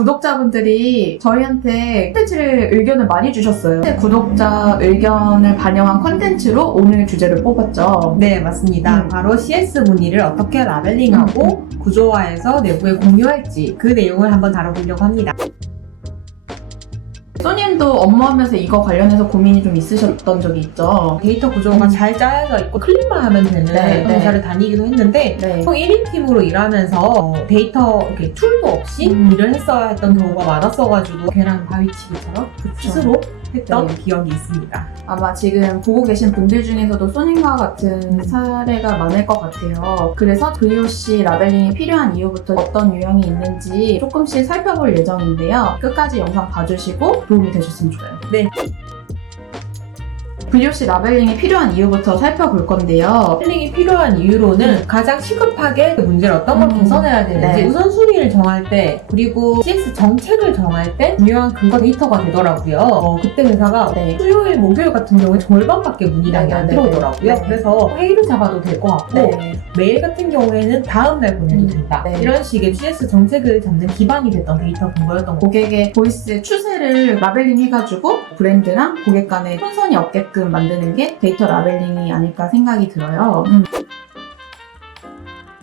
구독자분들이 저희한테 콘텐츠를 의견을 많이 주셨어요. 구독자 의견을 반영한 콘텐츠로 오늘 주제를 뽑았죠. 네, 맞습니다. 바로 CS 무늬를 어떻게 라벨링하고 구조화해서 내부에 공유할지 그 내용을 한번 다뤄보려고 합니다. 소님도 업무하면서 이거 관련해서 고민이 좀 있으셨던 적이 있죠? 데이터 구조가 잘 짜여져 있고 클릭만 하면 되는 네, 회사를 다니기도 했는데 네. 총 1인 팀으로 일하면서 데이터 이렇게 툴도 없이 일을 했어야 했던 경우가 많았어가지고 계란 바위치기처럼 스스로 했던 기억이 있습니다. 아마 지금 보고 계신 분들 중에서도 소님과 같은 사례가 많을 것 같아요. 그래서 VOC 라벨링이 필요한 이유부터 어떤 유형이 있는지 조금씩 살펴볼 예정인데요. 끝까지 영상 봐주시고 도움이 되셨으면 좋아요. 네. VOC 라벨링이 필요한 이유부터 살펴볼 건데요. 라벨링이 필요한 이유로는 가장 시급하게 그 문제를 어떤 걸 개선해야 되는지 네. 우선순위를 정할 때 그리고 CS 정책을 정할 때 중요한 근거 데이터가 되더라고요. 그때 회사가 네. 수요일, 목요일 같은 경우에 절반밖에 문의량이 안 들어오더라고요. 네. 그래서 회의를 잡아도 될 것 같고 네. 메일 같은 경우에는 다음날 보내도 된다. 네. 이런 식의 CS 정책을 잡는 기반이 됐던 데이터 근거였던 거고 고객의 보이스 추세를 라벨링 해가지고 브랜드랑 고객 간의 혼선이 없게끔 만드는 게 데이터 라벨링이 아닐까 생각이 들어요.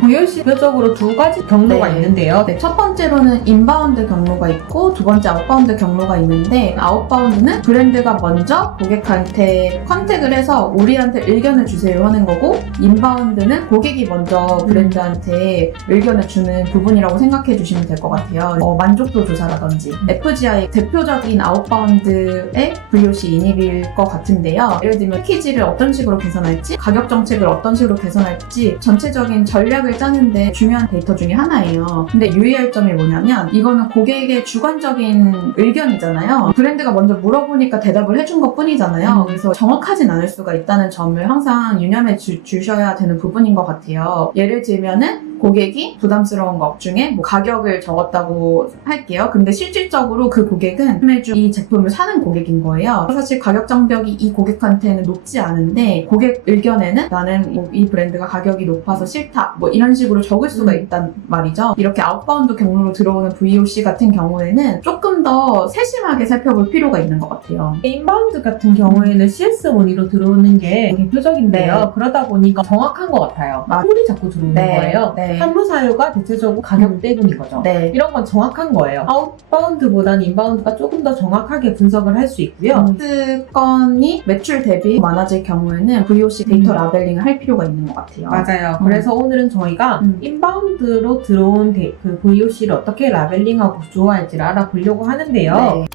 VOC 대표적으로 두 가지 경로가 네. 있는데요. 네, 첫 번째로는 인바운드 경로가 있고 두 번째 아웃바운드 경로가 있는데 아웃바운드는 브랜드가 먼저 고객한테 컨택을 해서 우리한테 의견을 주세요 하는 거고 인바운드는 고객이 먼저 브랜드한테 의견을 주는 부분이라고 생각해 주시면 될 것 같아요. 만족도 조사라든지 FGI 대표적인 아웃바운드의 VOC 인입일 것 같은데요. 예를 들면 패키지를 어떤 식으로 개선할지 가격 정책을 어떤 식으로 개선할지 전체적인 전략을 짜는데 중요한 데이터 중에 하나예요. 근데 유의할 점이 뭐냐면 이거는 고객의 주관적인 의견이잖아요. 브랜드가 먼저 물어보니까 대답을 해준 것 뿐이잖아요. 그래서 정확하진 않을 수가 있다는 점을 항상 유념해 주셔야 되는 부분인 것 같아요. 예를 들면은 고객이 부담스러운 것 중에 뭐 가격을 적었다고 할게요. 근데 실질적으로 그 고객은 매주 이 제품을 사는 고객인 거예요. 사실 가격 장벽이 이 고객한테는 높지 않은데 고객 의견에는 나는 뭐 이 브랜드가 가격이 높아서 싫다 뭐 이런 식으로 적을 수가 있단 말이죠. 이렇게 아웃바운드 경로로 들어오는 VOC 같은 경우에는 조금 더 세심하게 살펴볼 필요가 있는 것 같아요. 인바운드 같은 경우에는 CS 문의로 들어오는 게 대표적인데요. 네. 그러다 보니까 정확한 것 같아요. 툴이 자꾸 들어오는 거예요. 네. 환불 사유가 대체적으로 가격 때문인 거죠. 네. 이런 건 정확한 거예요. 아웃바운드보다는 인바운드가 조금 더 정확하게 분석을 할 수 있고요. 건이 매출 대비 많아질 경우에는 VOC 데이터 라벨링을 할 필요가 있는 것 같아요. 맞아요. 그래서 오늘은 저희가 인바운드로 들어온 그 VOC를 어떻게 라벨링하고 구조화할지를 알아보려고 하는데요. 네.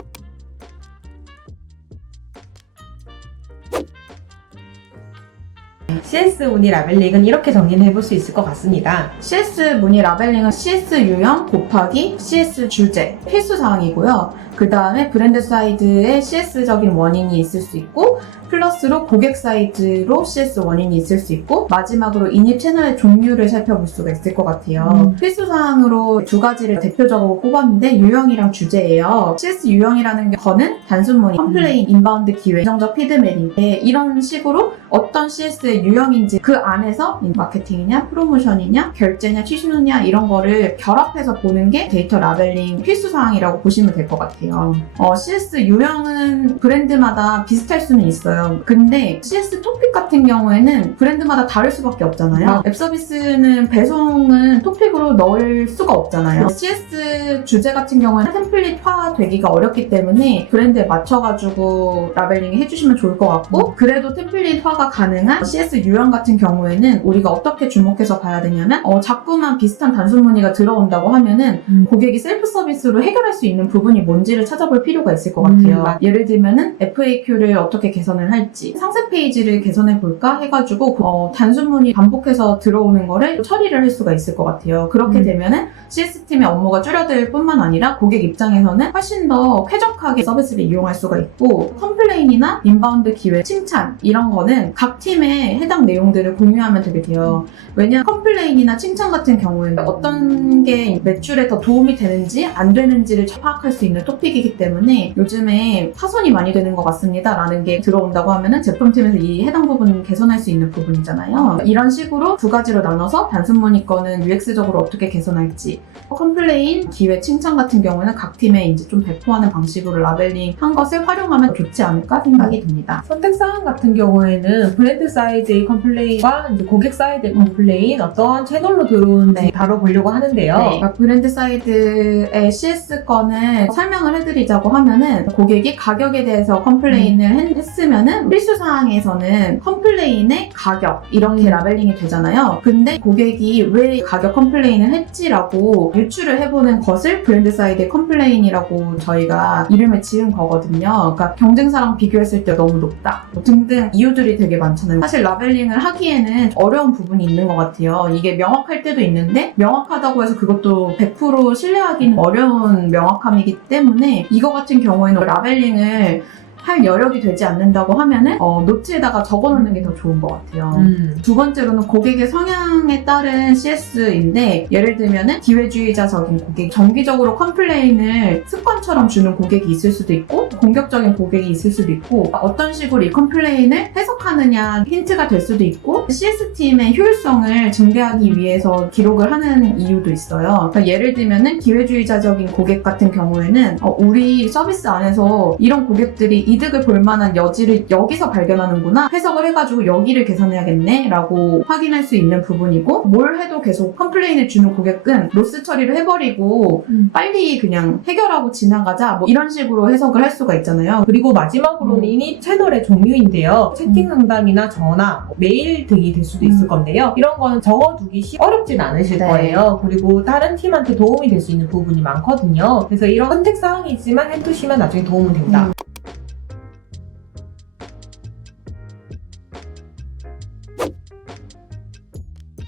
CS 문의 라벨링은 이렇게 정리를 해볼 수 있을 것 같습니다. CS 문의 라벨링은 CS 유형 곱하기 CS 주제 필수사항이고요. 그 다음에 브랜드 사이드에 CS적인 원인이 있을 수 있고 플러스로 고객 사이드로 CS 원인이 있을 수 있고 마지막으로 인입 채널의 종류를 살펴볼 수가 있을 것 같아요. 필수사항으로 두 가지를 대표적으로 꼽았는데 유형이랑 주제예요. CS 유형이라는 거는 단순 문의, 컴플레인, 인바운드 기회, 긍정적 피드백인데 이런 식으로 어떤 CS의 유형인지 그 안에서 마케팅이냐 프로모션이냐 결제냐 취소냐 이런 거를 결합해서 보는 게 데이터 라벨링 필수사항이라고 보시면 될 것 같아요. CS 유형은 브랜드마다 비슷할 수는 있어요. 근데 CS 토픽 같은 경우에는 브랜드마다 다를 수밖에 없잖아요. 앱 서비스는 배송은 토픽으로 넣을 수가 없잖아요. CS 주제 같은 경우에는 템플릿화 되기가 어렵기 때문에 브랜드에 맞춰가지고 라벨링 해주시면 좋을 것 같고 그래도 템플릿화가 가능한 CS 유형 같은 경우에는 우리가 어떻게 주목해서 봐야 되냐면 자꾸만 비슷한 단순 문의가 들어온다고 하면은 고객이 셀프 서비스로 해결할 수 있는 부분이 뭔지를 찾아볼 필요가 있을 것 같아요. 예를 들면은 FAQ를 어떻게 개선을 할지 상세 페이지를 개선해 볼까 해가지고 단순 문의 반복해서 들어오는 거를 처리를 할 수가 있을 것 같아요. 그렇게 되면은 CS팀의 업무가 줄어들 뿐만 아니라 고객 입장에서는 훨씬 더 쾌적하게 서비스를 이용할 수가 있고 컴플레인이나 인바운드 기회, 칭찬 이런 거는 각 팀에 해당 내용들을 공유하면 되게 돼요. 왜냐하면 컴플레인이나 칭찬 같은 경우에는 어떤 게 매출에 더 도움이 되는지 안 되는지를 파악할 수 있는 토픽 토픽이기 때문에 요즘에 파손이 많이 되는 것 같습니다 라는 게 들어온다고 하면은 제품팀에서 이 해당 부분 개선할 수 있는 부분이잖아요. 이런 식으로 두 가지로 나눠서 단순 문의 거는 UX적으로 어떻게 개선할지, 컴플레인, 기회, 칭찬 같은 경우는 각 팀에 이제 좀 배포하는 방식으로 라벨링 한 것을 활용하면 좋지 않을까 생각이 듭니다. 선택사항 같은 경우에는 브랜드 사이드의 컴플레인과 이제 고객 사이드의 컴플레인 어떠한 채널로 들어오는지 네. 다뤄보려고 하는데요. 그러니까 브랜드 사이드의 CS 건을 설명을 해드리자고 하면은 고객이 가격에 대해서 컴플레인을 했으면은 필수 사항에서는 컴플레인의 가격 이렇게 라벨링이 되잖아요. 근데 고객이 왜 가격 컴플레인을 했지라고 유추를 해보는 것을 브랜드 사이드의 컴플레인이라고 저희가 이름을 지은 거거든요. 그러니까 경쟁사랑 비교했을 때 너무 높다 등등 이유들이 되게 많잖아요. 사실 라벨링을 하기에는 어려운 부분이 있는 것 같아요. 이게 명확할 때도 있는데 명확하다고 해서 그것도 100% 신뢰하기는 어려운 명확함이기 때문에 이거 같은 경우에는 라벨링을 할 여력이 되지 않는다고 하면은 노트에다가 적어놓는 게 더 좋은 것 같아요. 두 번째로는 고객의 성향에 따른 CS인데 예를 들면은 기회주의자적인 고객, 정기적으로 컴플레인을 습관처럼 주는 고객이 있을 수도 있고 공격적인 고객이 있을 수도 있고 어떤 식으로 이 컴플레인을 해석하느냐 힌트가 될 수도 있고 CS팀의 효율성을 증대하기 위해서 기록을 하는 이유도 있어요. 그러니까 예를 들면은 기회주의자적인 고객 같은 경우에는 우리 서비스 안에서 이런 고객들이 이득을 볼 만한 여지를 여기서 발견하는구나 해석을 해가지고 여기를 개선해야겠네 라고 확인할 수 있는 부분이고 뭘 해도 계속 컴플레인을 주는 고객은 로스 처리를 해버리고 빨리 그냥 해결하고 지나가자 뭐 이런 식으로 해석을 할 수가 있잖아요. 그리고 마지막으로는 이 채널의 종류인데요. 채팅 상담이나 전화, 메일 등이 될 수도 있을 건데요. 이런 거는 적어두기 어렵진 않으실 네. 거예요. 그리고 다른 팀한테 도움이 될 수 있는 부분이 많거든요. 그래서 이런 선택사항이 있지만 해두시면 나중에 도움은 된다.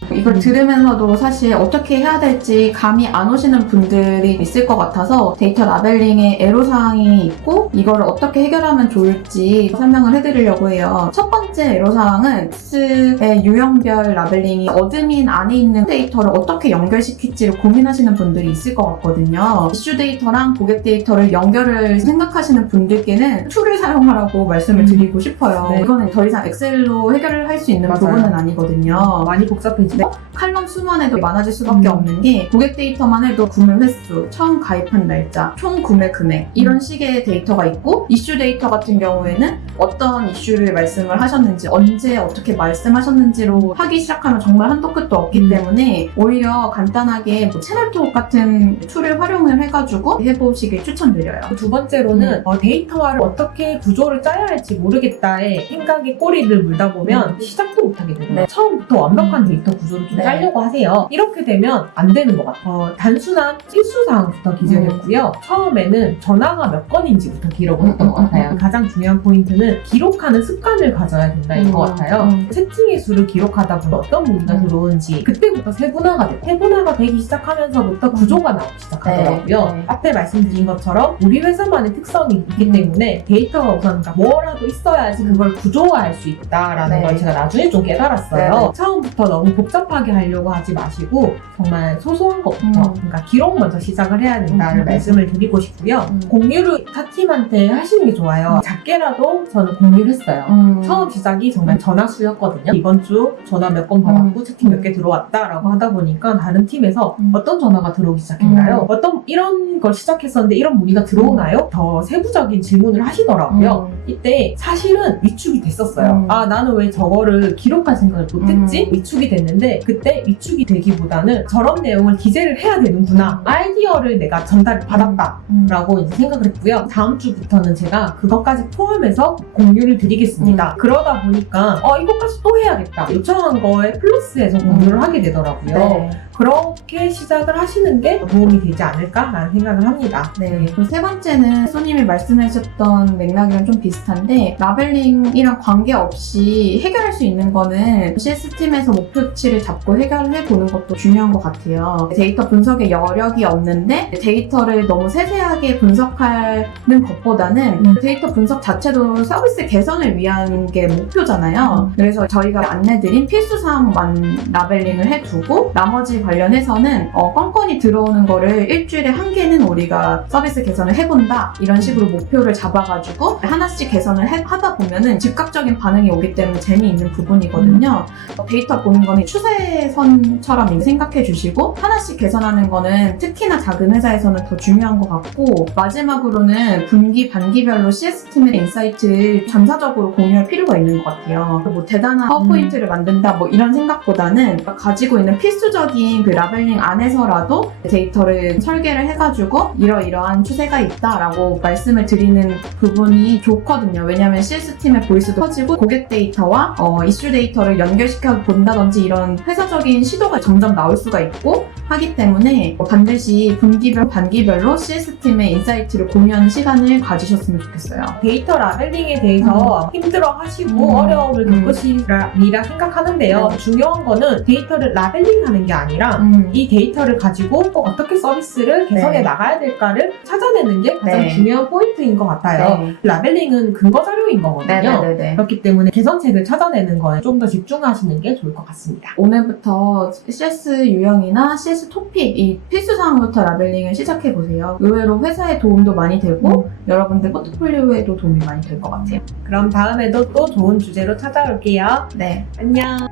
이걸 들으면서도 사실 어떻게 해야 될지 감이 안 오시는 분들이 있을 것 같아서 데이터 라벨링에 애로사항이 있고 이걸 어떻게 해결하면 좋을지 설명을 해드리려고 해요. 첫 번째 애로사항은 X의 유형별 라벨링이 어드민 안에 있는 데이터를 어떻게 연결시킬지를 고민하시는 분들이 있을 것 같거든요. 이슈 데이터랑 고객 데이터를 연결을 생각하시는 분들께는 툴을 사용하라고 말씀을 드리고 싶어요. 네. 이거는 더 이상 엑셀로 해결을 할 수 있는 맞아요. 부분은 아니거든요. 많이 복잡해지고 칼럼 수만 해도 많아질 수밖에 없는 게 고객 데이터만 해도 구매 횟수, 처음 가입한 날짜, 총 구매 금액 이런 식의 데이터가 있고 이슈 데이터 같은 경우에는 어떤 이슈를 말씀을 하셨는지 언제 어떻게 말씀하셨는지로 하기 시작하면 정말 한도 끝도 없기 때문에 오히려 간단하게 뭐 채널톡 같은 툴을 활용을 해가지고 해보시길 추천드려요. 두 번째로는 데이터화를 어떻게 구조를 짜야 할지 모르겠다에 생각에 꼬리를 물다 보면 시작도 못하게 되고요. 네. 처음부터 완벽한 데이터 구조를 좀 네. 짜려고 하세요. 이렇게 되면 안 되는 것 같아요. 단순한 필수사항부터 기재를 했고요. 처음에는 전화가 몇 건인지부터 기록을 했던 것 같아요. 가장 중요한 포인트는 기록하는 습관을 가져야 된다인 것 같아요. 채팅의 수를 기록하다 보면 어떤 문의가 들어오는지 그때부터 세분화가 돼요. 세분화가 되기 시작하면서부터 구조가 나오기 시작하더라고요. 네. 앞에 말씀드린 것처럼 우리 회사만의 특성이 있기 때문에 데이터가 우선 뭐라도 있어야지 그걸 구조화할 수 있다라는 네. 걸 제가 나중에 좀 깨달았어요. 네. 처음부터 너무 복잡하게 하려고 하지 마시고 정말 소소한 것부터 그러니까 기록 먼저 시작을 해야 된다는 말씀을 드리고 싶고요. 공유를 타 팀한테 하시는 게 좋아요. 작게라도 저는 공유를 했어요. 처음 시작이 정말 전화 수였거든요. 이번 주 전화 몇 건 받았고 채팅 몇 개 들어왔다라고 하다 보니까 다른 팀에서 어떤 전화가 들어오기 시작했나요? 어떤 이런 걸 시작했었는데 이런 문의가 들어오나요? 더 세부적인 질문을 하시더라고요. 이때 사실은 위축이 됐었어요. 아 나는 왜 저거를 기록할 생각을 못했지? 위축이 됐는데 그때 위축이 되기보다는 저런 내용을 기재를 해야 되는구나. 아이디어를 내가 전달을 받았다. 라고 이제 생각을 했고요. 다음 주부터는 제가 그것까지 포함해서 공유를 드리겠습니다. 그러다 보니까 이것까지 또 해야겠다. 요청한 거에 플러스해서 공유를 하게 되더라고요. 네. 그렇게 시작을 하시는 게 도움이 되지 않을까라는 생각을 합니다. 네. 그리고 세 번째는 소님이 말씀하셨던 맥락이랑 좀 비슷한데 라벨링이랑 관계없이 해결할 수 있는 거는 CS팀에서 목표치를 잡고 해결해 보는 것도 중요한 것 같아요. 데이터 분석에 여력이 없는데 데이터를 너무 세세하게 분석하는 것보다는 데이터 분석 자체도 서비스 개선을 위한 게 목표잖아요. 그래서 저희가 안내드린 필수사항만 라벨링을 해두고 나머지 관련해서는 건건이 들어오는 거를 일주일에 한 개는 우리가 서비스 개선을 해본다 이런 식으로 목표를 잡아가지고 하나씩 개선을 하다 보면은 즉각적인 반응이 오기 때문에 재미있는 부분이거든요. 데이터 보는 거는 추세선처럼 생각해 주시고 하나씩 개선하는 거는 특히나 작은 회사에서는 더 중요한 것 같고, 마지막으로는 분기, 반기별로 CS팀의 인사이트를 전사적으로 공유할 필요가 있는 것 같아요. 뭐 대단한 파워포인트를 만든다 뭐 이런 생각보다는 가지고 있는 필수적인 그 라벨링 안에서라도 데이터를 설계를 해가지고 이러이러한 추세가 있다라고 말씀을 드리는 부분이 좋거든요. 왜냐하면 CS팀의 보이스도 커지고 고객 데이터와 이슈 데이터를 연결시켜 본다든지 이런 회사적인 시도가 점점 나올 수가 있고 하기 때문에 반드시 분기별, 반기별로 CS팀의 인사이트를 공유하는 시간을 가지셨으면 좋겠어요. 데이터 라벨링에 대해서 힘들어 하시고 어려움을 겪으시리라 생각하는데요. 네. 중요한 거는 데이터를 라벨링하는 게 아니라 이 데이터를 가지고 어떻게 서비스를 개선해 네. 나가야 될까를 찾아내는 게 가장 네. 중요한 포인트인 것 같아요. 네. 라벨링은 근거 자료인 거거든요. 네네네. 그렇기 때문에 개선책을 찾아내는 거에 좀 더 집중하시는 게 좋을 것 같습니다. 오늘부터 CS 유형이나 CS 토픽 이 필수사항부터 라벨링을 시작해보세요. 의외로 회사에 도움도 많이 되고 여러분들 포트폴리오에도 도움이 많이 될 것 같아요. 그럼 다음에도 또 좋은 주제로 찾아올게요. 네. 안녕.